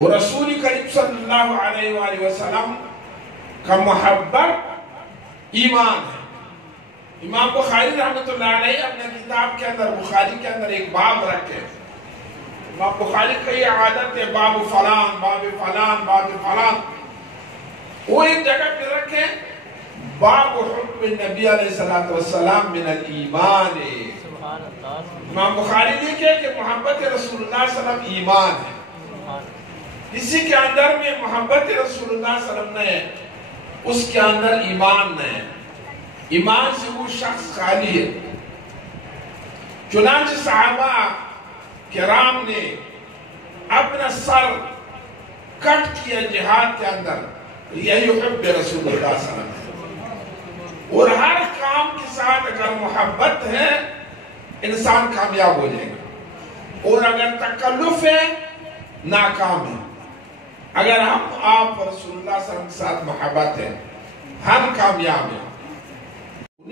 رسول کریم صلی اللہ علیہ وآلہ وسلم کا محبت ایمان ہے۔ امام بخاری رحمۃ اللہ علیہ اپنے کتاب کے اندر بخاری کے اندر ایک باب رکھے۔ امام بخاری کا یہ عادت ہے باب فلان باب فلان باب فلان، وہ ایک جگہ پہ رکھے باب حب النبی علیہ السلام من الایمان۔ امام بخاری لکھے کہ محبت رسول اللہ صلی اللہ علیہ وسلم ایمان ہے۔ کسی کے اندر میں محبت رسول اللہ صلی اللہ علیہ وسلم نے، اس کے اندر ایمان نہیں، ایمان سے وہ شخص خالی ہے۔ چنانچہ صحابہ کرام نے اپنا سر کٹ کیا جہاد کے اندر، یہی حب رسول اللہ صلی اللہ علیہ وسلم۔ اور ہر کام کے ساتھ اگر محبت ہے انسان کامیاب ہو جائے گا، اور اگر تکلف ہے ناکام ہے۔ اگر ہم آپ رسول اللہ صلی اللہ علیہ وسلم کے ساتھ محبت ہے ہم کامیاب ہیں۔